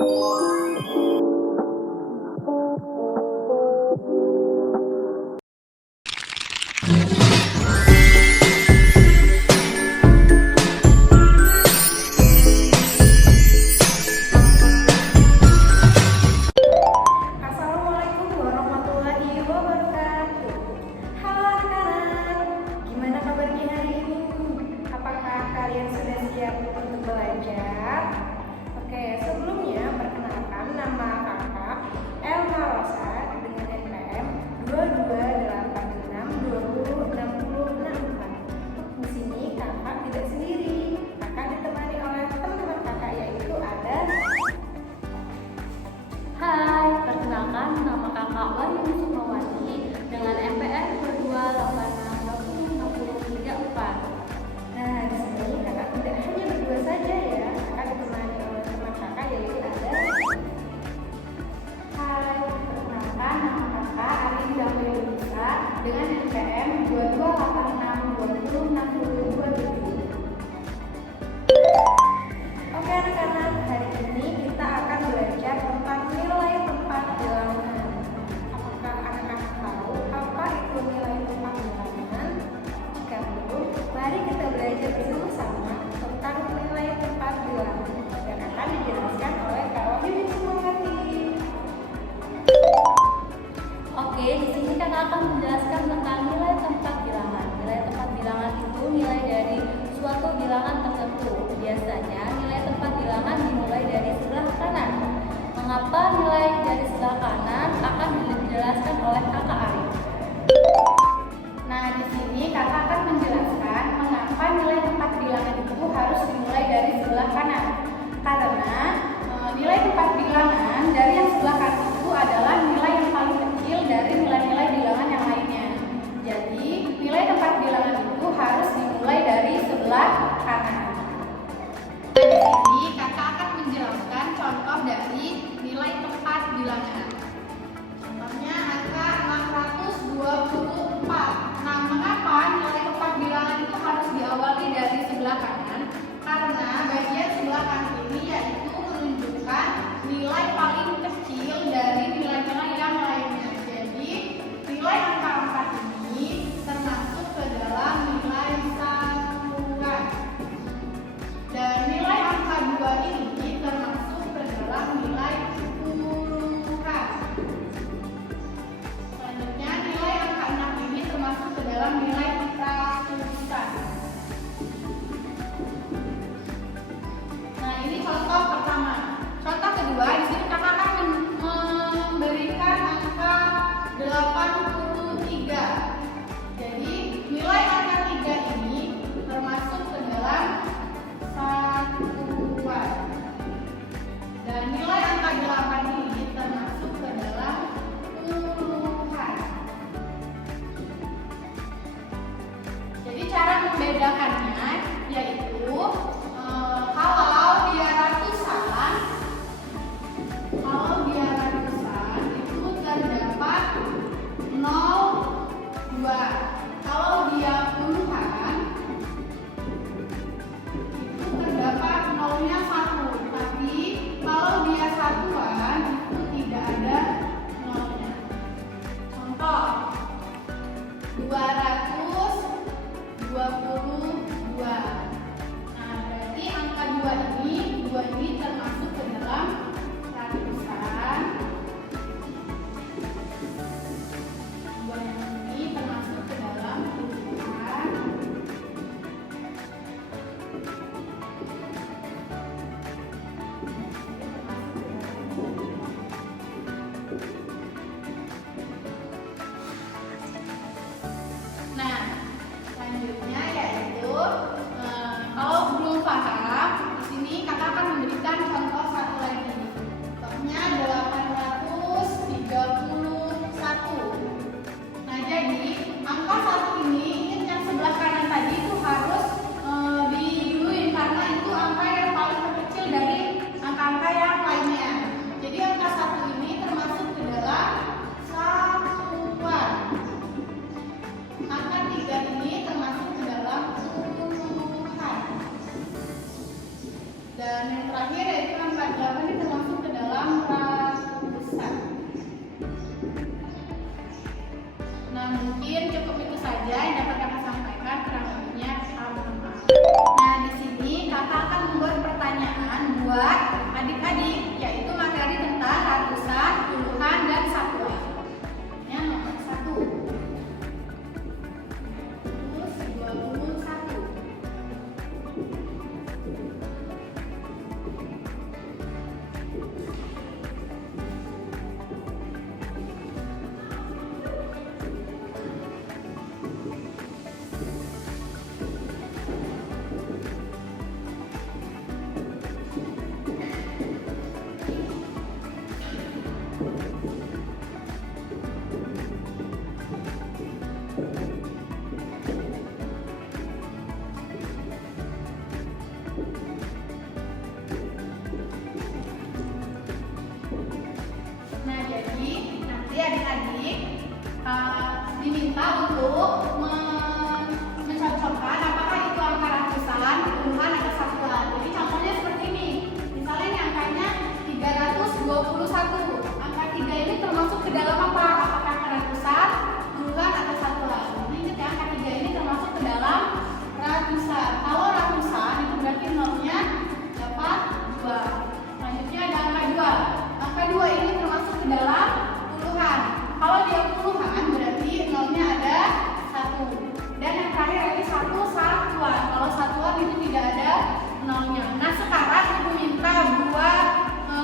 Assalamualaikum warahmatullahi wabarakatuh. Halo anak-anak, gimana kabarnya hari ini? Apakah kalian sudah siap untuk belajar? Oke, sebelumnya perkenalkan nama kakak Elma Rosa dengan NPM 2286206064. Di sini kakak tidak sendiri, kakak ditemani oleh teman-teman kakak yaitu ada. Hai, perkenalkan nama kakak Wahyu Sukmawati dengan MPR 22862064. Nah, di sini kakak tidak hanya berdua saja ya, kakak ditemani oleh teman kakak yaitu ada. Hai, perkenalkan nama kakak Arin Dahlia Nisa dengan MPM 2286206027. Oke anak-anak, hari ini kita akan belajar tentang nilai tempat bilangan. Apakah anak-anak tahu apa itu nilai tempat bilangan? Jika belum, mari kita belajar bersama-sama tentang nilai tempat bilangan yang akan dijelaskan oleh Kak Wahyu Sukmawati. Oke, di sini kakak akan menjelaskan tentang nilai tempat bilangan. Nilai tempat bilangan itu nilai dari suatu bilangan tertentu. Biasanya nilai tempat bilangan dimulai dari sebelah kanan. Mengapa nilai dari sebelah kanan akan dijelaskan oleh kakak Arif. Nah, di sini kakak akan menjelaskan mengapa nilai tempat bilangan itu harus dimulai dari sebelah kanan. Karena nilai tempat bilangan dari yang sebelah kanan itu adalah nilai yang paling kecil dari nilai-nilai bilangan yang lainnya. Jadi, nilai tempat bilangan itu harus dimulai dari sebelah kanan. Nah, di sini kakak akan menjelaskan contoh dari nilai tempat bilangan. Contohnya angka 624. Nah, mengapa nilai tempat bilangan itu harus diawali dari sebelah kanan? Karena bagian sebelah kanan ini yaitu menunjukkan nilai paling kecil dari nilai-nilai yang lainnya. Jadi, nilai angka 4 ini termasuk ke dalam nilai satuan. Dan nilai angka 2 ini termasuk ke dalam nilai puluhan. Selanjutnya, nilai angka 6 ini termasuk ke dalam nilai ratusan. Nah, ini contoh pertama. Contoh kedua, di sini kakak akan memberikan angka 83. Jadi, nilai angka 3 ini termasuk ke dalam satuan. Dan nilai angka 8 ini termasuk ke dalam puluhan. Jadi, cara membedakannya yaitu kalau dia ratusan itu terdapat 02. Kalau dia puluhan itu terdapat nolnya 1. Tapi kalau dia satuan itu tidak ada nolnya. Contoh 222. Nah, berarti angka 2 ini termasuk ke dalam ratusan. 2 ini termasuk ke dalam puluhan. Nah, selanjutnya yaitu kalau belum paham, di sini kakak akan memberikan contoh satu lagi. Contohnya 831. Nah, jadi angka 1 ini ingat yang sebelah kanan tadi itu harus diduluin karena itu angka yang paling terkecil dari angka-angka yang lainnya. Jadi angka 1 ini termasuk ke dalam satuan. Angka 3 ini termasuk ke dalam puluhan. Dan yang terakhir yaitu angka 8 ini termasuk ke dalam dalam ratusan. Nah, mungkin cukup itu saja yang dapat kakak sampaikan, kurang lebihnya mohon maaf. Nah, di sini kakak akan membuat pertanyaan buat adik-adik, yaitu materi tentang ratusan, puluhan, dan satuan. Yang nomor 1. Terus 21. Nah, jadi nanti adik-adik diminta untuk mencontohkan apakah itu angka ratusan, puluhan, atau satuan. Jadi contohnya seperti ini. Misalnya ini angkanya 321. Angka 3 ini termasuk ke dalam apa? Apakah angka ratusan, puluhan, atau satuan? Jadi ingat ya, angka 3 ini termasuk ke dalam ratusan. Kalau ratusan itu berarti nolnya dapat 2. Selanjutnya ada angka 2. Angka 2 ini termasuk ke dalam puluhan. Kalau dia puluhan berarti nolnya ada 1. Dan yang terakhir lagi satuan. Kalau satuan itu tidak ada nolnya. Nah, sekarang ibu minta buat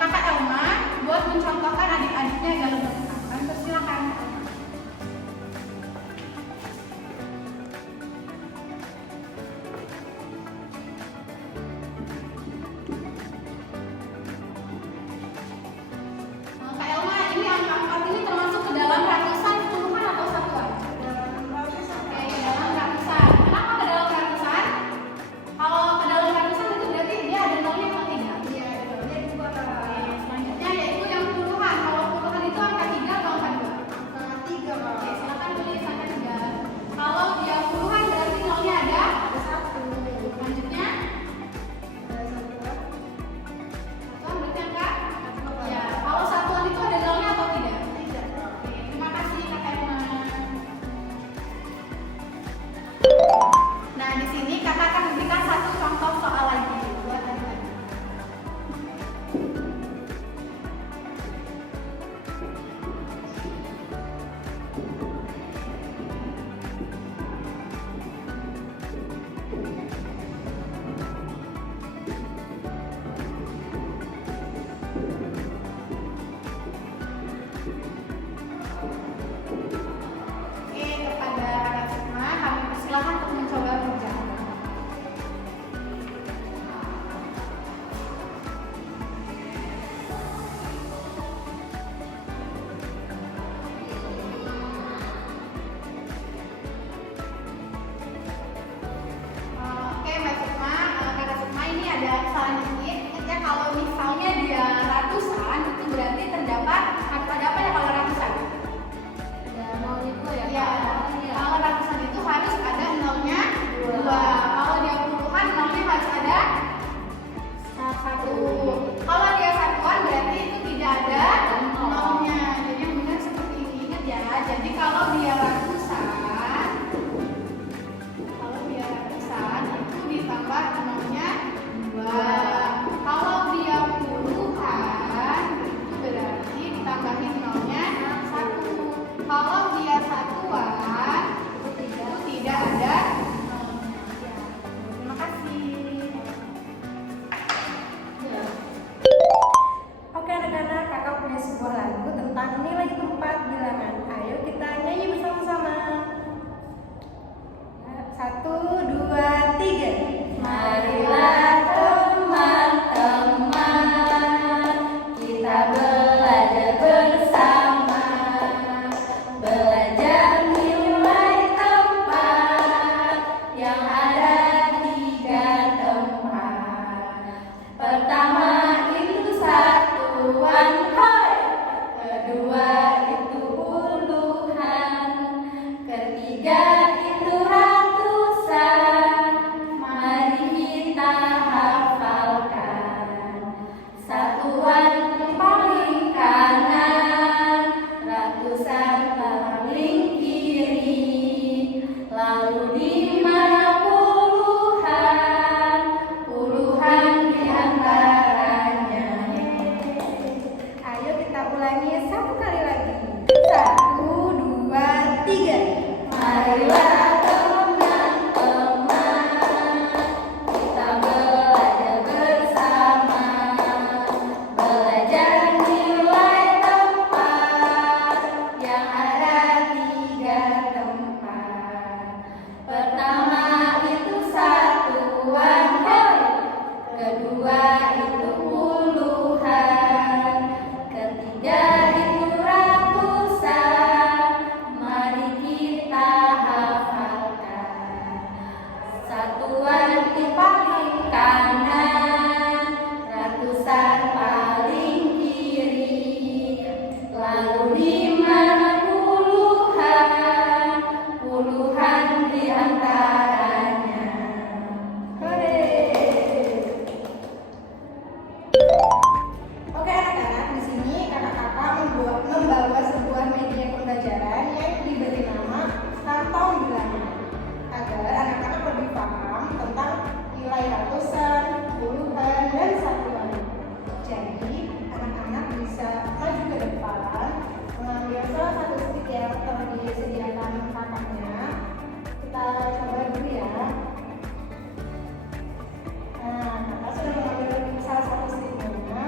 kakak Elma buat mencontohkan adik-adiknya dalam bentuk apa. Persilakan. Kak Elma, ini angka 4 ini termasuk ke dalam ratusan, puluhan, atau satuan? Oke, ke dalam ratusan. Kenapa ke dalam ratusan? Kalau ke dalam ratusan itu berarti dia ada nolnya atau tidak? Iya, ada nolnya 2. Oke, selanjutnya yaitu yang puluhan. Kalau puluhan itu angka 3 atau angka 2? Angka 3, Pak. Oke, silakan tulis angka 3. Kalau dia puluhan berarti nolnya ada 1. Selanjutnya satuan berarti angka? Ya, kalau satuan itu ada nolnya atau tidak? Tidak. Oke, terima kasih Kak Elma. Nah, di sini kakak akan memberikan satu contoh soal lagi buat adik-adik. Oke, kepada kakak Sukma, kami persilahkan untuk mencoba menjawab. Oke, Mbak Sukma, kakak Sukma, ini ada kesalahan dikit. Ingat ya, kalau misalnya dia ratusan, itu berarti terdapat ada apa ya kalau ratusan? Ada nolnya 2 ya? Ya, kalau ratusan itu harus ada nolnya 2. Kalau dia puluhan, nolnya harus ada 1. Kalau dia satuan berarti itu tidak ada nolnya. Jadi yang benar seperti ini, ingat ya. Jadi kalau dia ratusan itu ditambah nolnya 2. Kalau dia puluhan itu berarti ditambahin nolnya 1. Kalau dia satuan itu tidak ada nolnya. Terima kasih. itu puluhan, ketiga itu ratusan. Mari kita hafalkan. Satuan itu paling kanan, ratusan paling kiri, lalu lima puluhan, puluhan di antaranya. Hore! Oke anak-anak, di sini kakak-kakak membawa sebuah media pembelajaran yang diberi nama kantong bilangan agar anak-anak lebih paham tentang nilai ratusan, puluhan, dan satuan. Jadi anak-anak bisa maju ke depan, mengambil salah satu stick yang telah disediakan kakaknya. Kita coba dulu ya. Nah, kakak sudah mengambil salah satu sticknya.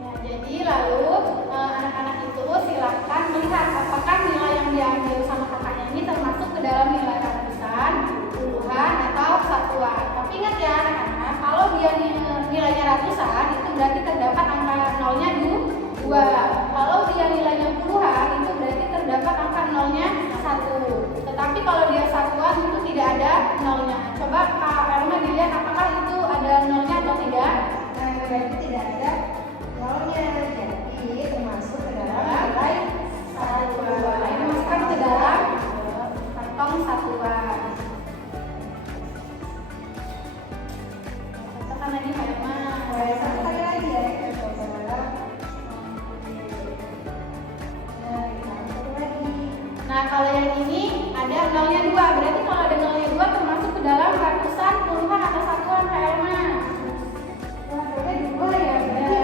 Ya, jadi lalu anak-anak itu silakan melihat apakah nilai yang diambil sama kakaknya ini termasuk ke dalam nilai ratusan, puluhan, atau satuan. Tapi ingat ya anak-anak, kalau dia nilainya ratusan itu berarti terdapat angka nolnya 2. Kalau dia nilainya puluhan itu berarti terdapat angka nolnya 1. Tetapi kalau dia satuan itu tidak ada nolnya. Coba Kak Elma dilihat apakah itu ada nolnya atau tidak. Nah, berarti tidak ada nolnya, jadi termasuk ke dalam nilai satuan. Ini masukkan ke dalam kantong satuan. Masukkan lagi Mbak Elma. Boleh satu kali lagi ya, kita coba. Nah, kita satu lagi. Nah, kalau yang ini ada nolnya 2. Berarti kalau ada nolnya 2 termasuk ke dalam ratusan, puluhan, atau satuan Kak Elma. Wah, nolnya 2 ya, berarti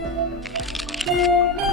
Thank you.